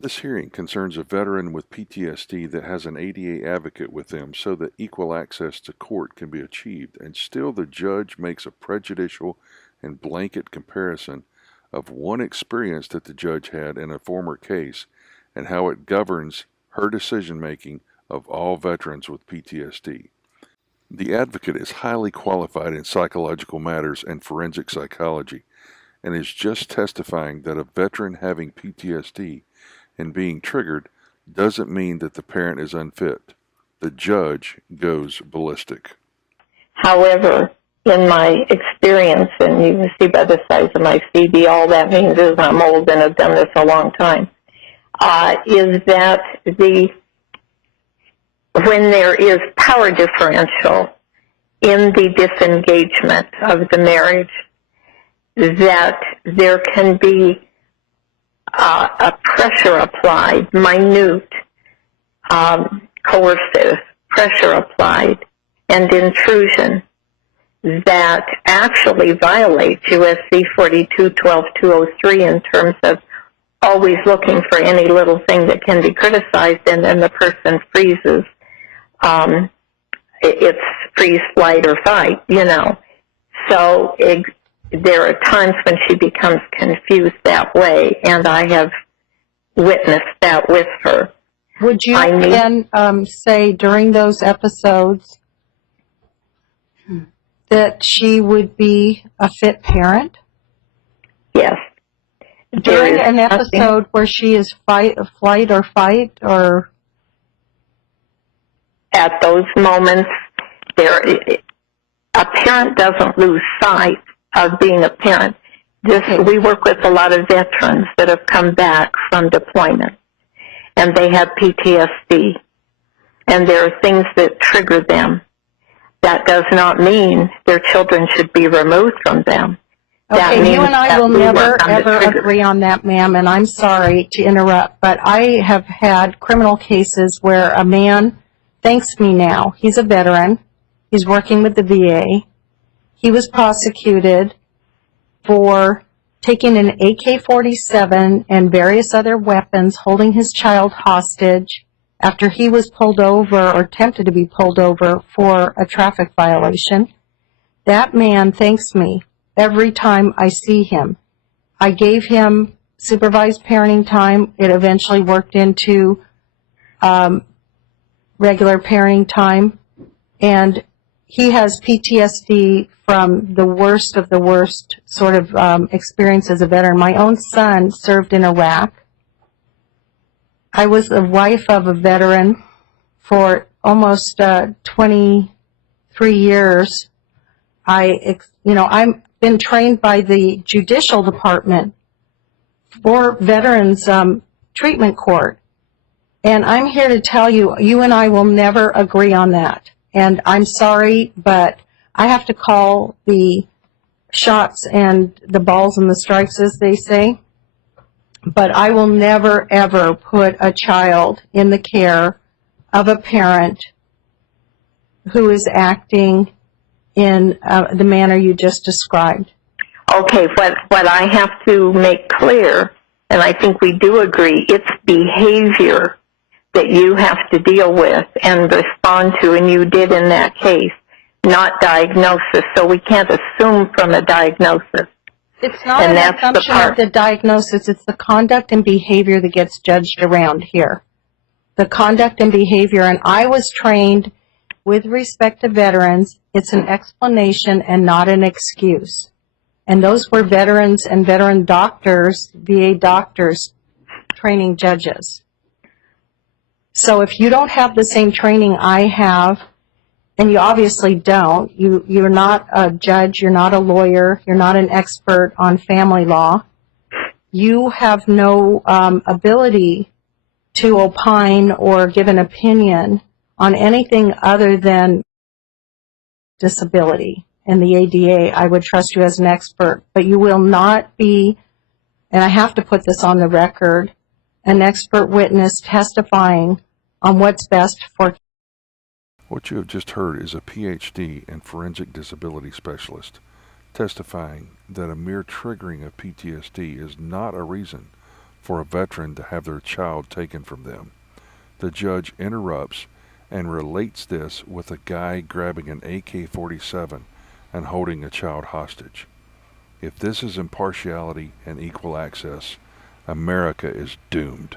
This hearing concerns a veteran with PTSD that has an ADA advocate with them so that equal access to court can be achieved, and still the judge makes a prejudicial and blanket comparison of one experience that the judge had in a former case and how it governs her decision-making of all veterans with PTSD. The advocate is highly qualified in psychological matters and forensic psychology and is just testifying that a veteran having PTSD and being triggered doesn't mean that the parent is unfit. The judge goes ballistic. However, in my experience, and you can see by the size of my CD, all that means is I'm old and have done this a long time, is that when there is power differential in the disengagement of the marriage, that there can be a pressure applied, minute, coercive pressure applied, and intrusion that actually violates USC 42-12-203 in terms of always looking for any little thing that can be criticized, and then the person freezes. It's freeze, flight, or fight, you know. So there are times when she becomes confused that way, and I have witnessed that with her. Would you then say during those episodes that she would be a fit parent? Yes. During an episode where she is flight or fight, or at those moments, a parent doesn't lose sight of being a parent. We work with a lot of veterans that have come back from deployment, and they have PTSD, and there are things that trigger them. That does not mean their children should be removed from them. Okay, you and I will never, ever agree on that, ma'am, and I'm sorry to interrupt, but I have had criminal cases where a man thanks me now. He's a veteran. He's working with the VA. He was prosecuted for taking an AK-47 and various other weapons, holding his child hostage after he was pulled over or attempted to be pulled over for a traffic violation. That man thanks me every time I see him. I gave him supervised parenting time. It eventually worked into regular parenting time, and he has PTSD from the worst of the worst sort of experience as a veteran. My own son served in Iraq. I was the wife of a veteran for almost 23 years. I've been trained by the Judicial Department for Veterans Treatment Court. And I'm here to tell you, you and I will never agree on that. And I'm sorry, but I have to call the shots and the balls and the strikes, as they say. But I will never, ever put a child in the care of a parent who is acting in the manner you just described. Okay, what I have to make clear, and I think we do agree, it's behavior that you have to deal with and respond to, and you did in that case, not diagnosis. So we can't assume from a diagnosis. It's not an assumption of the diagnosis. It's the conduct and behavior that gets judged around here. The conduct and behavior, and I was trained with respect to veterans, it's an explanation and not an excuse. And those were veterans and veteran doctors, VA doctors, training judges. So if you don't have the same training I have, and you obviously don't, you're not a judge, you're not a lawyer, you're not an expert on family law, you have no ability to opine or give an opinion on anything other than disability. And the ADA, I would trust you as an expert, but you will not be, and I have to put this on the record, an expert witness testifying on what's best for. What you have just heard is a PhD and forensic disability specialist testifying that a mere triggering of PTSD is not a reason for a veteran to have their child taken from them. The judge interrupts and relates this with a guy grabbing an AK-47 and holding a child hostage. If this is impartiality and equal access, America is doomed.